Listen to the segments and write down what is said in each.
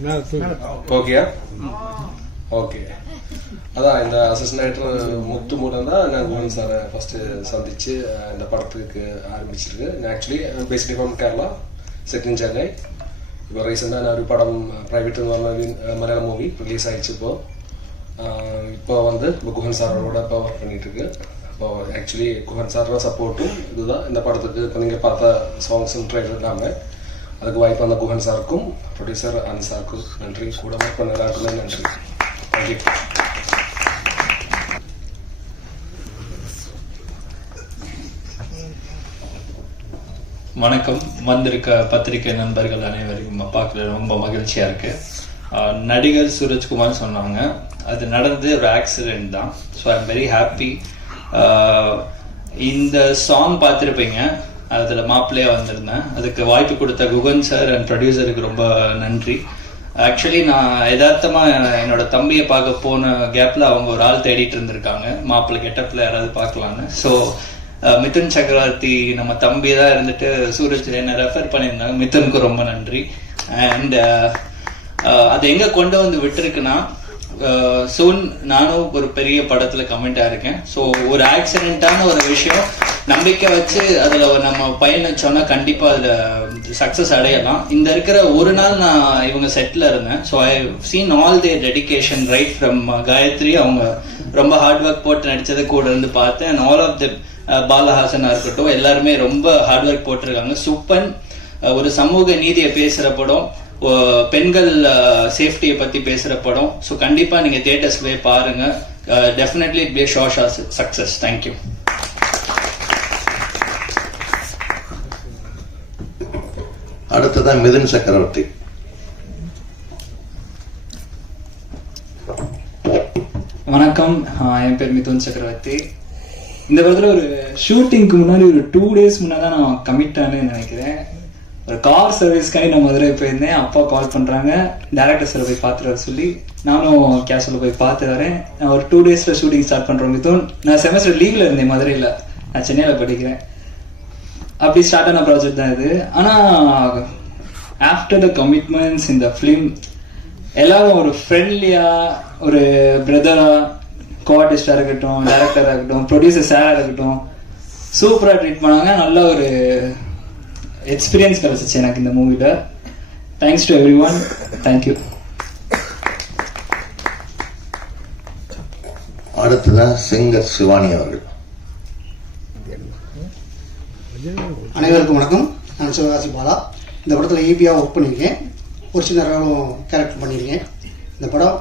ஓகேயா okay mm. அதான் இந்த அசிஸ்டன்ட் முத்து மூலம் தான் நான் கோவிந்த் சாரை ஃபர்ஸ்ட் சந்திச்சு இந்த படத்துக்கு ஆரம்பிச்சிருக்கு. நான் ஆக்சுவலி பேசிட்டு ஃப்ரம் கேரளா செட்டின் சென்னை இப்போ ரீசெண்டாக நான் ஒரு படம் ப்ரைவேட் மலையாள மூவி ரிலீஸ் ஆயிடுச்சு இப்போ. இப்போ வந்து இப்போ குஹன் சாரோட இப்போ ஒர்க் பண்ணிட்டு இருக்கு இப்போ ஆக்சுவலி குஹன் சாரோட சப்போர்ட்டும் இதுதான். இந்த படத்துக்கு இப்போ நீங்கள் பார்த்த சாங்ஸும் ட்ரெயிலர் எல்லாமே. அதுக்கு வாய்ப்பு வந்த குகன் சாருக்கும் ப்ரொடியூசர் அந்த சாருக்கும் நன்றி. கூட ஒர்க் பண்ண எல்லாருக்குமே நன்றி. தேங்க்யூ வணக்கம். வந்திருக்க பத்திரிகை நண்பர்கள் அனைவருக்கும் பார்க்கல. ரொம்ப மகிழ்ச்சியா இருக்கு. நடிகர் சூரஜ்குமார் சொன்னாங்க. அது நடந்து ஒரு ஆக்சிடென்ட் தான். ஸோ ஐம் வெரி ஹாப்பி இந்த சாங் பார்த்துருப்பீங்க. அதில் மாப்பிள்ளையாக வந்திருந்தேன். அதுக்கு வாய்ப்பு கொடுத்த குகன் சார் அண்ட் ப்ரொடியூசருக்கு ரொம்ப நன்றி. ஆக்சுவலி நான் எதார்த்தமாக என்னோட தம்பியை பார்க்க போன கேப்பில் அவங்க ஒரு ஆள் தேடிட்டு இருந்திருக்காங்க. மாப்பிள்ளை கெட்டப்பில் யாராவது பார்க்கலான்னு ஸோ மிதுன் சக்கரவர்த்தி நம்ம தம்பி தான் இருந்துட்டு சூரஜ் என்ன ரெஃபர் பண்ணியிருந்தாங்க. மிதுனுக்கு ரொம்ப நன்றி. அண்ட் அது எங்கே கொண்டு வந்து விட்டுருக்குன்னா சூன் நானும் ஒரு பெரிய படத்துல கமெண்டா இருக்கேன். ஸோ ஒரு ஆக்சிடென்டான ஒரு விஷயம். நம்பிக்கை வச்சு அதுல நம்ம பயணிச்சோம்னா கண்டிப்பா அதுல சக்சஸ் அடையலாம். இந்த இருக்கிற ஒரு நாள் நான் இவங்க செட்டில் இருந்தேன். So I seen all their dedication right from Gayathri அவங்க ரொம்ப ஹார்ட் ஒர்க் போட்டு நடிச்சதை கூட இருந்து பார்த்தேன். அண்ட் ஆல் ஆஃப் த பாலஹாசனா இருக்கட்டும் எல்லாருமே ரொம்ப ஹார்ட் ஒர்க் போட்டிருக்காங்க. சூப்பன் uh, ஒரு சமூக நீதியை பேசுற படம். பெண்கள் சேஃப்டியை பத்தி பேசுற படம். ஸோ கண்டிப்பா நீங்க தியேட்டர்ஸ் போய் பாருங்க. Definitely it be sure success thank you அடுத்ததான் மிதுன் சக்கரவர்த்தி. வணக்கம். என் பேர் மிதுன் சக்கரவர்த்தி. இந்த படத்துல ஒரு ஷூட்டிங்க்கு முன்னாடி ஒரு டூ டேஸ் முன்னாடி தான் நான் கமிட் ஆனேன்னு நினைக்கிறேன். கார் சர்வீஸ்க்காக நான் மதுரை போயிருந்தேன். அப்பா கால் பண்ணுறாங்க டேரக்டர் சார் போய் பார்த்துட்டு வர சொல்லி நானும் கேஷுவல போய் பார்த்து வரேன். நான் ஒரு டூ டேஸில் ஷூட்டிங் ஸ்டார்ட் பண்ணுறோம் மிதுன். நான் செமஸ்டர் லீவில் இருந்தேன் மதுரையில். நான் சென்னையில் படிக்கிறேன். அப்படி ஸ்டார்ட் ஆன ப்ராஜெக்ட் தான் இது. ஆனால் ஆஃப்டர் த கமிட்மெண்ட்ஸ் இந்த ஃபிலிம் எல்லாரும் ஒரு ஃப்ரெண்ட்லியாக ஒரு பிரதராக கோஆர்டிஸ்டாக இருக்கட்டும் டேரக்டராக இருக்கட்டும் ப்ரொடியூசர் சாராக இருக்கட்டும் சூப்பராக ட்ரீட் பண்ணாங்க. நல்ல ஒரு எக்ஸ்பீரியன்ஸ் கிடைச்சிச்சு எனக்கு இந்த மூவில thanks to everyone thank you அடுத்ததான் சிங்கர் சிவானி அவர்கள். அனைவருக்கும் வணக்கம். நான் சிவகாசி பாலா. இந்த படத்தில் ஈபியாக ஒர்க் பண்ணியிருக்கேன் ஒரு சின்ன ரோலும் கேரக்டர் பண்ணியிருக்கேன் இந்த படம்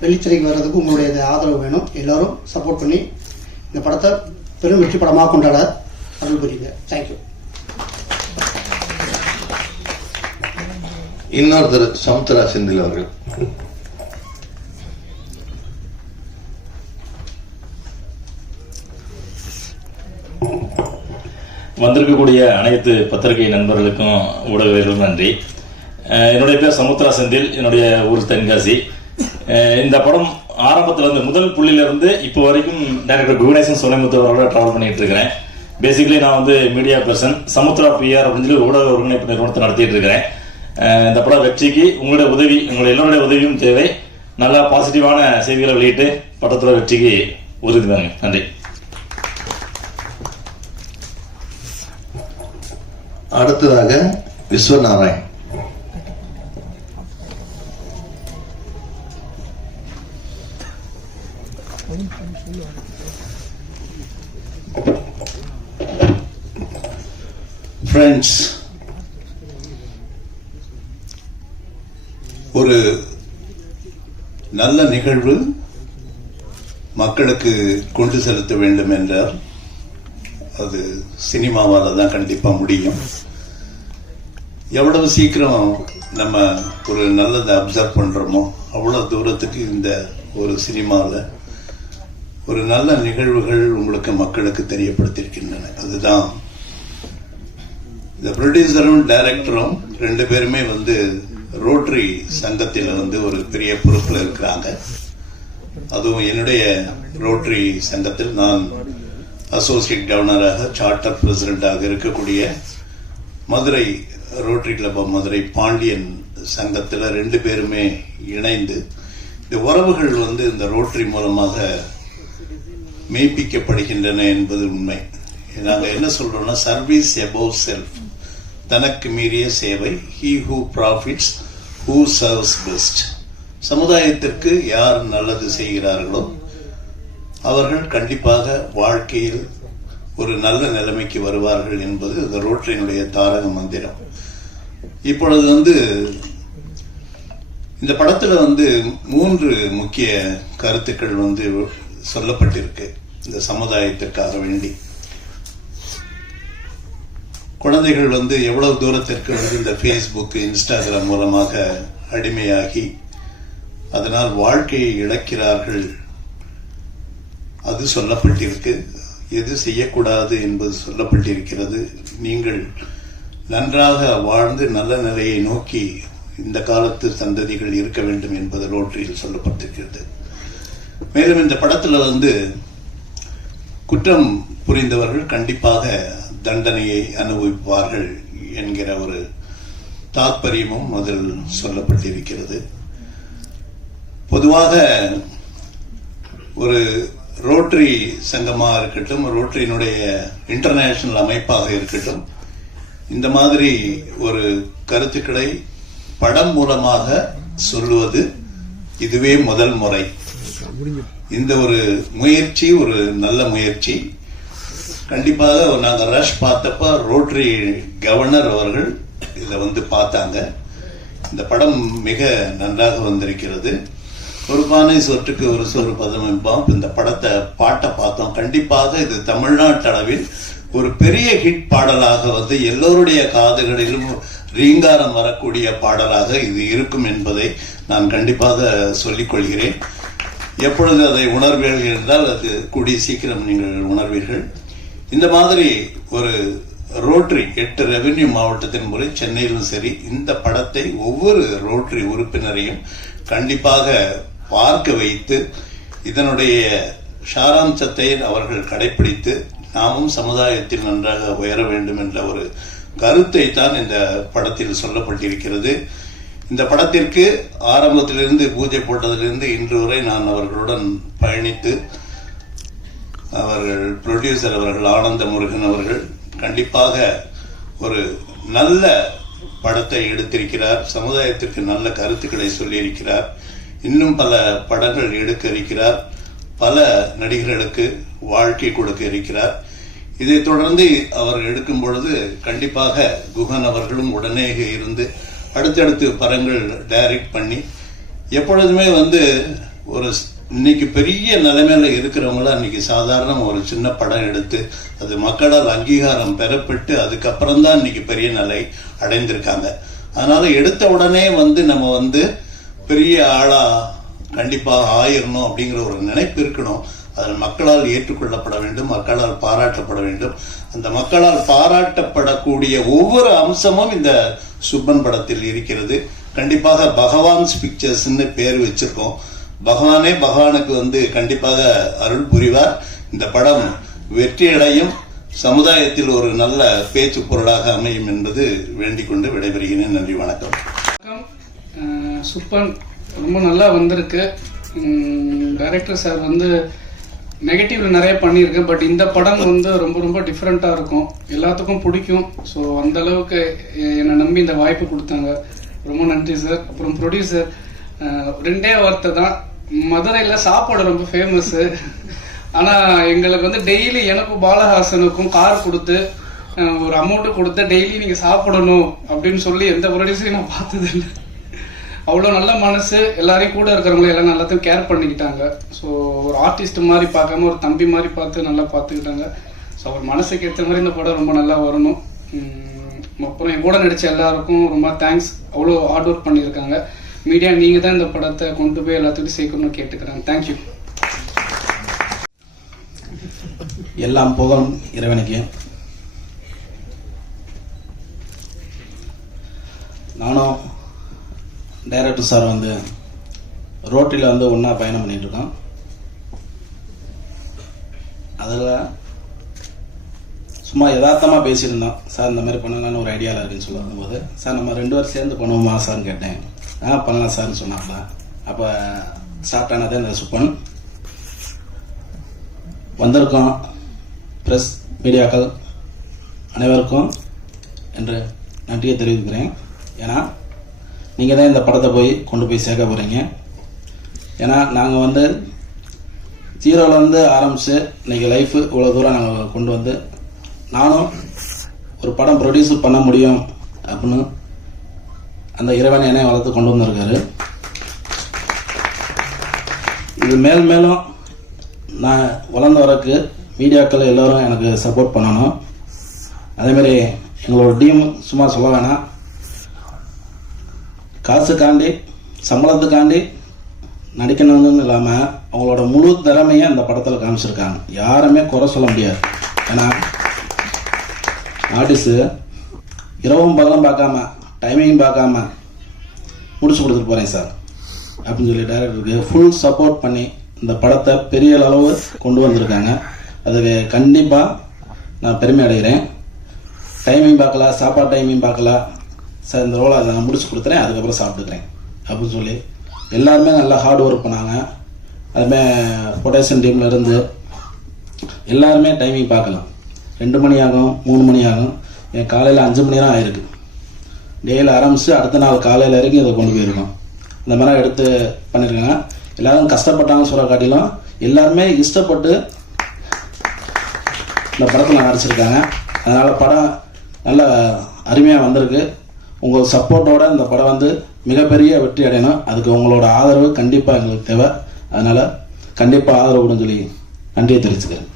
வெள்ளித்திரைக்கு வர்றதுக்கு உங்களுடைய ஆதரவு வேணும். எல்லாரும் சப்போர்ட் பண்ணி இந்த படத்தை பெரும் வெற்றி படமாக கொண்டாட அருள் புரியுங்க தேங்க்யூ இன்னொருத்தர் சமுத்திரா செந்தில் அவர்கள். வந்திருக்கக்கூடிய அனைத்து பத்திரிகை நண்பர்களுக்கும் ஊடகர்களுக்கும் நன்றி. என்னுடைய பேர் சமுத்ரா செந்தில் என்னுடைய ஊர் தென்காசி. இந்த படம் ஆரம்பத்தில் இருந்து முதல் புள்ளியிலேருந்து இப்போ வரைக்கும் டேரக்டர் குகணேசன் சுனைமுத்து அவரோட ட்ராவல் பண்ணிட்டு இருக்கிறேன். பேசிக்கலி நான் வந்து மீடியா பர்சன் சமுத்ரா பிஆர் அப்படின்னு சொல்லி ஊடக ஒருங்கிணைப்பு நிறுவனத்தை நடத்திட்டு இருக்கிறேன். இந்த படம் வெற்றிக்கு உங்களுடைய உதவி உங்களுடைய எல்லோருடைய உதவியும் தேவை. நல்ல பாசிட்டிவான செய்திகளை வெளியிட்டு படத்தோட வெற்றிக்கு உறுதி தாங்க நன்றி. அடுத்ததாக விஸ்வநாராயண். ஃப்ரெண்ட்ஸ் ஒரு நல்ல நிகழ்வு மக்களுக்கு கொண்டு செலுத்த வேண்டும் என்றால் அது சினிமாவால் தான் கண்டிப்பாக முடியும். எவ்வளவு சீக்கிரம் நம்ம ஒரு நல்லதை அப்சர்வ் பண்ணுறோமோ அவ்வளோ தூரத்துக்கு இந்த ஒரு சினிமாவில் ஒரு நல்ல நிகழ்வுகள் உங்களுக்கு மக்களுக்கு தெரியப்படுத்தியிருக்கின்றன. அதுதான். இந்த ப்ரொடியூசரும் டைரக்டரும் ரெண்டு பேருமே வந்து ரோட்ரி சங்கத்தில் வந்து ஒரு பெரிய பொறுப்பில் இருக்கிறாங்க. அதுவும் என்னுடைய ரோட்ரி சங்கத்தில் நான் அசோசியேட் கவர்னராக சார்ட்டர் பிரசிடெண்ட்டாக இருக்கக்கூடிய Madurai rotary club of Madurai Pandiyan சங்கத்தில் ரெண்டு பேருமே இணைந்து இந்த உறவுகள் வந்து இந்த ரோட்டரி மூலமாக மெய்ப்பிக்கப்படுகின்றன என்பது உண்மை. நாங்கள் என்ன சொல்கிறோன்னா சர்வீஸ் எபோவ் செல்ஃப் தனக்கு மீறிய சேவை he who profits who serves best சமுதாயத்திற்கு யார் நல்லது செய்கிறார்களோ அவர்கள் கண்டிப்பாக வாழ்க்கையில் ஒரு நல்ல நிலைமைக்கு வருவார்கள் என்பது இந்த ரோட்டரியினுடைய தாரக மந்திரம். இப்பொழுது வந்து இந்த படத்தில் வந்து மூன்று முக்கிய கருத்துக்கள் வந்து சொல்லப்பட்டிருக்கு. இந்த சமுதாயத்திற்காக வேண்டி. குழந்தைகள் வந்து எவ்வளவு தூரத்திற்கு வந்து இந்த ஃபேஸ்புக் இன்ஸ்டாகிராம் மூலமாக அடிமையாகி அதனால் வாழ்க்கையை இழக்கிறார்கள். அது சொல்லப்பட்டிருக்கு. எது செய்யக்கூடாது என்பது சொல்லப்பட்டிருக்கிறது. நீங்கள் நன்றாக வாழ்ந்து நல்ல நிலையை நோக்கி இந்த காலத்து சந்ததிகள் இருக்க வேண்டும் என்பது ரோட்டரியில் சொல்லப்பட்டிருக்கிறது. மேலும் இந்த படத்தில் வந்து குற்றம் புரிந்தவர்கள் கண்டிப்பாக தண்டனையை அனுபவிப்பார்கள் என்கிற ஒரு தாற்பயமும் அதில் சொல்லப்பட்டிருக்கிறது. பொதுவாக ஒரு ரோட்டரி சங்கமாக இருக்கட்டும் ரோட்டரியினுடைய இன்டர்நேஷனல் அமைப்பாக இருக்கட்டும் இந்த மாதிரி ஒரு கருத்துக்களை படம் மூலமாக சொல்லுவது இதுவே முதல் முறை. இந்த ஒரு முயற்சி ஒரு நல்ல முயற்சி. கண்டிப்பாக நாங்கள் ரஷ் பார்த்தப்ப ரோட்டரி கவர்னர் அவர்கள் இதை வந்து பார்த்தாங்க. இந்த படம் மிக நன்றாக வந்திருக்கிறது. ஒரு பானை சொற்றுக்கு ஒரு சோறு பதமைப்பாம் இந்த படத்தை பாட்டை பார்த்தோம். கண்டிப்பாக இது தமிழ்நாட்டு அளவில் ஒரு பெரிய ஹிட் பாடலாக வந்து எல்லோருடைய காதுகளிலும் ரீங்காரம் வரக்கூடிய பாடலாக இது இருக்கும் என்பதை நான் கண்டிப்பாக சொல்லிக்கொள்கிறேன் எப்பொழுது அதை உணர்வீர்கள் என்றால் அது கூடிய சீக்கிரம் நீங்கள் உணர்வீர்கள். இந்த மாதிரி ஒரு ரோட்டரி எட்டு ரெவென்யூ மாவட்டத்தின் முறை சென்னையிலும் சரி இந்த படத்தை ஒவ்வொரு ரோட்டரி உறுப்பினரையும் கண்டிப்பாக பார்க்க வைத்து இதனுடைய சாராம்சத்தை அவர்கள் கடைபிடித்து நாமும் சமுதாயத்தில் நன்றாக உயர வேண்டும் என்ற ஒரு கருத்தை தான் இந்த படத்தில் சொல்லப்பட்டிருக்கிறது. இந்த படத்திற்கு ஆரம்பத்திலிருந்து பூஜை போட்டதிலிருந்து இன்று வரை நான் அவர்களுடன் பயணித்து அவர்கள் ப்ரொடியூசர் அவர்கள் ஆனந்த முருகன் அவர்கள் கண்டிப்பாக ஒரு நல்ல படத்தை எடுத்திருக்கிறார். சமுதாயத்திற்கு நல்ல கருத்துக்களை சொல்லியிருக்கிறார். இன்னும் பல படங்கள் எடுக்க இருக்கிறார். பல நடிகர்களுக்கு வாழ்க்கை கொடுக்க இருக்கிறார். இதைத் தொடர்ந்து அவர் எடுக்கும் பொழுது கண்டிப்பாக குகன் அவர்களும் உடனே இருந்து அடுத்தடுத்து படங்கள் டைரக்ட் பண்ணி எப்பொழுதுமே வந்து ஒரு இன்னைக்கு பெரிய நிலைமையில இருக்கிறவங்கள அன்னைக்கு சாதாரண ஒரு சின்ன படம் எடுத்து அது மக்களால் அங்கீகாரம் பெறப்பட்டு அதுக்கப்புறம் தான் இன்னைக்கு பெரிய நிலை அடைந்திருக்காங்க. அதனால எடுத்த உடனே வந்து நம்ம வந்து பெரிய ஆளா கண்டிப்பாக ஆயிரணும் அப்படிங்கிற ஒரு நினைப்பு இருக்கணும். அதில் மக்களால் ஏற்றுக்கொள்ளப்பட வேண்டும் மக்களால் பாராட்டப்பட வேண்டும். அந்த மக்களால் பாராட்டப்படக்கூடிய ஒவ்வொரு அம்சமும் இந்த சுப்பன் படத்தில் இருக்கிறது. கண்டிப்பாக பகவான்ஸ் பிக்சர்ஸ்னு பேர் வச்சிருக்கோம். பகவானே பகவானுக்கு வந்து கண்டிப்பாக அருள் புரிவார். இந்த படம் வெற்றியடையும். சமுதாயத்தில் ஒரு நல்ல பேச்சு பொருளாக அமையும் என்பது வேண்டிக் கொண்டு விடைபெறுகிறேன். நன்றி வணக்கம். வணக்கம். அஹ் சுப்பன் ரொம்ப நல்லா வந்திருக்கு. டைரக்டர் சார் வந்து நெகட்டிவ்ல நிறைய பண்ணியிருக்கு. பட் இந்த படம் வந்து ரொம்ப ரொம்ப டிஃப்ரெண்ட்டாக இருக்கும். எல்லாத்துக்கும் பிடிக்கும். ஸோ அந்த அளவுக்கு என்னை நம்பி இந்த வாய்ப்பு கொடுத்தாங்க. ரொம்ப நன்றி சார் அப்புறம் ப்ரொடியூசர் ரெண்டே வார்த்தை தான். மதுரையில் சாப்பாடு ரொம்ப ஃபேமஸ்ஸு ஆனால் எங்களுக்கு வந்து டெய்லி எனக்கும் பாலஹாசனுக்கும் கார் கொடுத்து ஒரு அமௌண்ட் கொடுத்து டெய்லி நீங்கள் சாப்பிடணும் அப்படின்னு சொல்லி எந்த ப்ரொடியூசரையும் நான் பார்த்ததில்லை அவ்வளோ நல்ல மனசு. எல்லாரையும் கூட இருக்கிறவங்கள எல்லாம் எல்லாத்தையும் கேர் பண்ணிக்கிட்டாங்க. ஸோ ஒரு ஆர்டிஸ்ட் மாதிரி பார்க்காம ஒரு தம்பி மாதிரி பார்த்து நல்லா பார்த்துக்கிட்டாங்க. ஸோ அவர் மனசுக்கு ஏற்ற மாதிரி இந்த படம் ரொம்ப நல்லா வரணும். அப்புறம் என் கூட நடித்த எல்லாருக்கும் ரொம்ப தேங்க்ஸ் அவ்வளோ ஹார்ட் ஒர்க் பண்ணியிருக்காங்க. மீடியா நீங்கள் தான் இந்த படத்தை கொண்டு போய் எல்லாத்துக்கும் சேர்க்கணும்னு கேட்டுக்கிறேன். தேங்க்யூ எல்லாம் புகழும் இறைவனுக்கு. நானும் டைரக்டர் சார் வந்து ரோட்டில் வந்து ஒன்றா பயணம் பண்ணிகிட்ருக்கோம் அதில் சும்மா யதார்த்தமாக பேசியிருந்தோம் சார் இந்த மாதிரி பண்ணலான்னு ஒரு ஐடியாவில் இருக்குன்னு சொல்லும் போது சார் நம்ம ரெண்டு பேரும் சேர்ந்து பண்ணுவோமா சார்னு கேட்டேன். ஆ பண்ணலாம் சார்னு சொன்னாப்ல. அப்போ சாப்பிட்டானதே இந்த சுப்பன். வந்திருக்கோம். ப்ரெஸ் மீடியாக்கள் அனைவருக்கும் என்று நன்றியை தெரிவிக்கிறேன். ஏன்னா நீங்கள் தான் இந்த படத்தை போய் கொண்டு போய் சேர்க்க போகிறீங்க ஏன்னா நாங்கள் வந்து ஜீரோவில் ஆரம்பித்து இன்னைக்கு லைஃப் இவ்வளோ தூரம் நாங்கள் கொண்டு வந்து நானும் ஒரு படம் ப்ரொடியூஸ் பண்ண முடியும் அப்படின்னு அந்த இறைவன் என்னை வளர்த்து கொண்டு வந்திருக்காரு. இது மேல் மேலும் நான் வளர்ந்து வரக்கு மீடியாக்கள் எல்லோரும் எனக்கு சப்போர்ட் பண்ணணும். அதேமாரி எங்களோட டீம் சும்மா சொல்ல வேணாம். காசுக்காண்டி சம்பளத்துக்காண்டி நடிக்கணும்னு இல்லாமல் அவங்களோட முழு திறமையை அந்த படத்தில் காமிச்சிருக்காங்க. யாருமே குறை சொல்ல முடியாது. ஏன்னா ஆர்டிஸ்ட்டு இரவும் பகலும் பார்க்காம டைமிங் பார்க்காம முடிச்சு கொடுத்துட்டு போகிறேன் சார் அப்படின்னு சொல்லி டேரக்டருக்கு ஃபுல் சப்போர்ட் பண்ணி இந்த படத்தை பெரிய அளவு கொண்டு வந்திருக்காங்க. அதுக்கு கண்டிப்பாக நான் பெருமை அடைகிறேன். டைமிங் பார்க்கல சாப்பாடு டைமிங் பார்க்கல. சார் இந்த ரோலை நான் முடிச்சு கொடுத்துறேன் அதுக்கப்புறம் சாப்பிட்டுக்கிறேன் அப்படின்னு சொல்லி எல்லாருமே நல்லா ஹார்ட் ஒர்க் பண்ணாங்க. அதுமாரி பொட்டேஷன் டீம்ல இருந்து எல்லாருமே டைமிங் பார்க்கலாம். ரெண்டு மணி ஆகும் மூணு மணி ஆகும். என் காலையில் அஞ்சு மணி தான் ஆயிருக்கு. டேயில் ஆரம்பித்து அடுத்த நாள் காலையில் வரைக்கும் இதை கொண்டு போயிருக்கோம் இந்த மாதிரி எடுத்து பண்ணியிருக்காங்க எல்லாரும் கஷ்டப்பட்டாங்கன்னு சொல்ல காட்டிலும் எல்லாருமே இஷ்டப்பட்டு இந்த படத்தில் நடிச்சிருக்காங்க. அதனால் படம் நல்ல அருமையாக வந்திருக்கு. உங்கள் சப்போர்ட்டோட இந்த படம் வந்து மிகப்பெரிய வெற்றி அடையணும். அதுக்கு உங்களோட ஆதரவு கண்டிப்பாக எங்களுக்கு தேவை. அதனால் கண்டிப்பாக ஆதரவு கொடுன்னு சொல்லி நன்றியை தெரிவிச்சுக்கிறேன்.